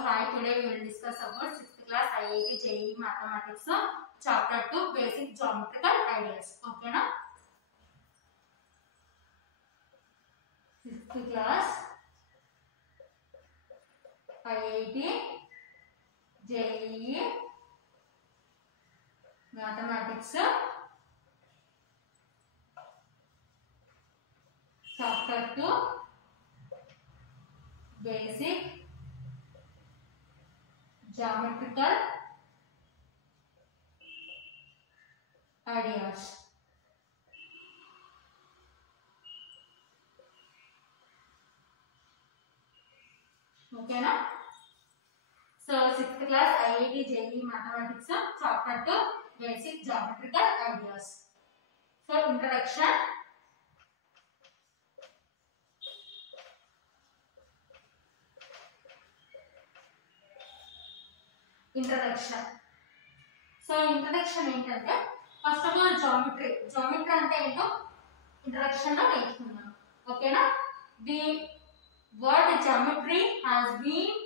Hi, today we will discuss about 6th class IIT JEE Mathematics chapter 2 basic geometrical ideas. Okay na? 6th class IIT JEE Mathematics chapter 2 basic geometrical ideas. Okay na? So 6th class IIT JEE Mathematics chapter 2 basic geometrical ideas. So introduction. So introduction ఏంటంటే first of all geometry అంటే ఏంటో introduction లో నేర్చుకుందాం. ఓకేనా? The word geometry has been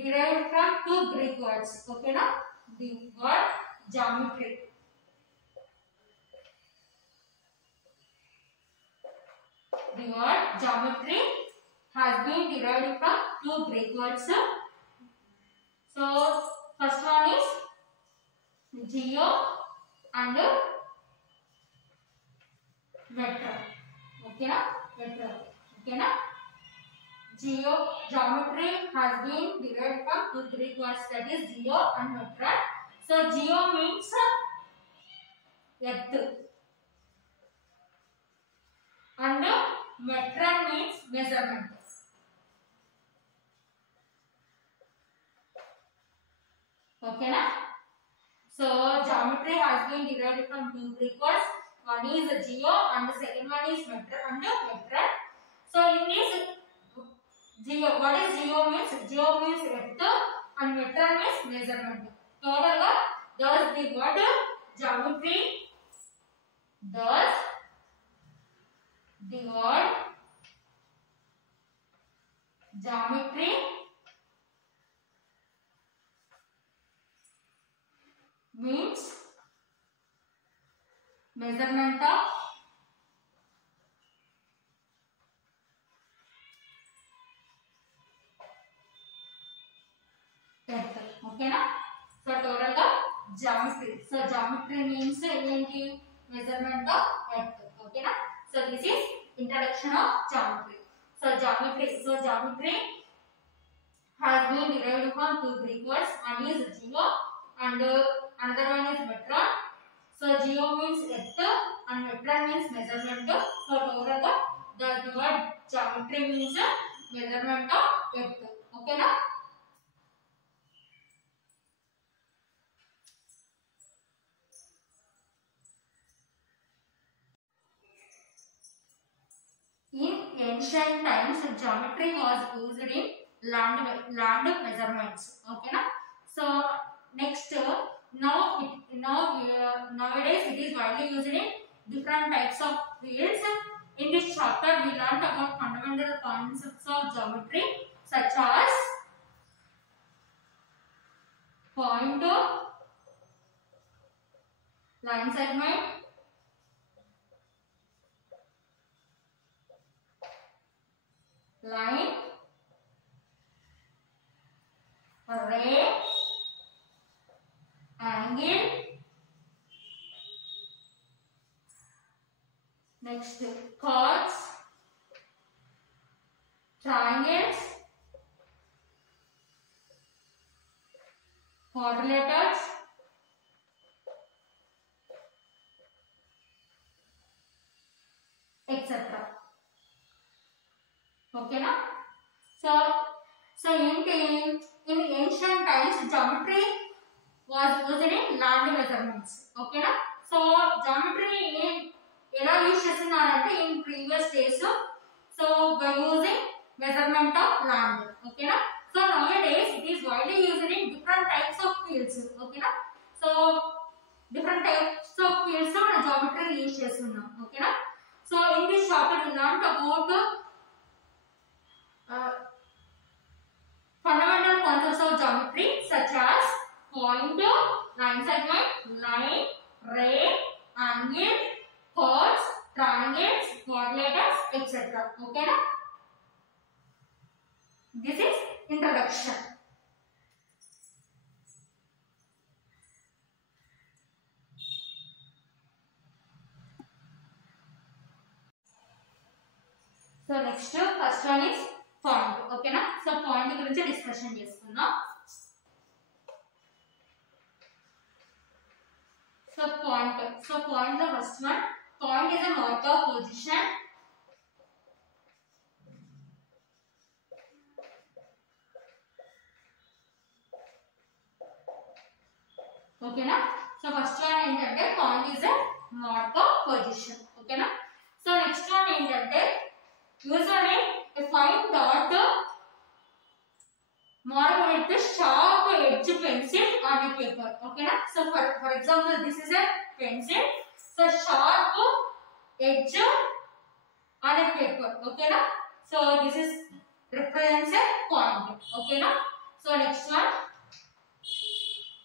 derived from two Greek words. ఓకేనా? The word geometry has been derived from two Greek words. So first one is geo and metra. Okay na? Metra. Okay na? Geometry has been derived from two Greek words, that is geo and metra. So geo means earth and metra means measurement. Okay na? So geometry has been derived from two Greek words. One is geo and the second one is metra and metra. So in this geo, what is geo means? Geo means earth and metra means measurement. Total thus the word geometry, thus the word geometry means measurement of earth. Okay na? So total ga geometry. So geometry means measurement of earth. Okay na? So this is introduction of geometry. So geometry has been derived from two Greek words. One is geo and another one is metra. So geo means earth and metra means measurement. So total the word geometry means measurement of earth. Okay na? In ancient times, geometry was used in land measurements. Okay na? So next, nowadays it is widely used in different types of fields. In this chapter, we learned about fundamental concepts of geometry such as point, line segment, line, ray, angle, next chords, triangles, quadrilaterals, etc. Okay na? So in ancient times, geometry was used in land measurements. Okay na? So geometry ఎలా use చేస్తున్నారంటే in previous days, so by using measurement of land. Okay na? So nowadays it is widely used in different types of fields. Okay na? So different types of fields మన geometry use చేస్తున్నాం. Okay na? So in this chapter we learned about fundamental concepts This is introduction. So next first one is point. Okay na? So point గురించి discussion చేసుకుందాం. So point the first one. Point is a mark of position. Okay na? So first one ఏంటంటే point is a mark of position. Okay na? So next one ఏంటంటే usually a fine dot mark with the sharp edge pencil on the paper. Okay na? So for example this is a pencil. So sharp edge on a paper. Okay na? So this is represents a point. Okay na? So next one,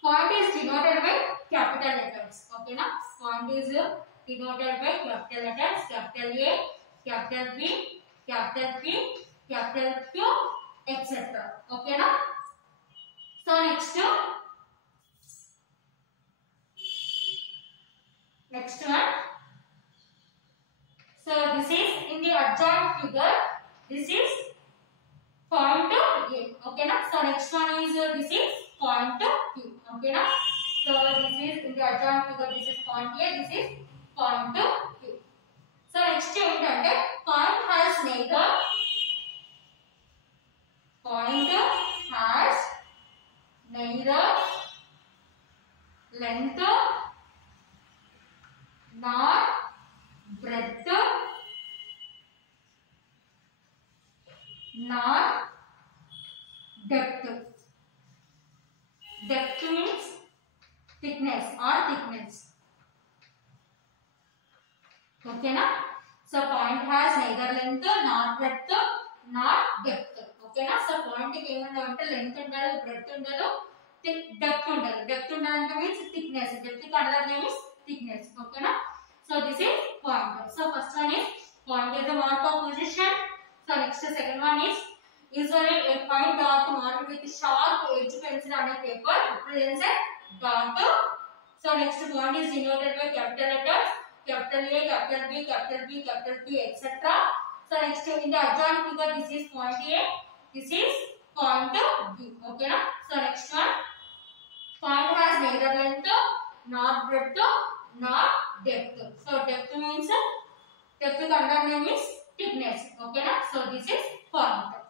point is denoted by capital letters. Okay na? Point is denoted by capital letters, capital A, capital B, capital P, capital Q, etc. Okay na? So next one. So this is in the adjoint figure. This is point A. Okay na? So next one is this is point Q. Okay na? So this is in the adjoint figure. This is point A. This is point Q. So next ఏంటంటే point has neither length nor breadth nor depth. Depth means thickness or thickness. Okay na? So point has neither length nor breadth nor depth. Okay na? So point ki ఏమంటే length ఉండదు, breadth ఉండదు, depth ఉండదు. Depth ఉండదంటే means thickness. Depth ki another name is thickness. Okay na? So this is point. So first one is point is the mark of position. So next second one is usually a fine dot marked with sharp edge pencil on a paper represents a dot. So next point is denoted by capital letters, capital A, capital B, capital B, capital Q, etc. So next in the adjoint figure, this is point A, this is point B. Okay na? So next one, point has neither length nor breadth nor depth. So depth means depth another name is thickness. Okay na? So this is point.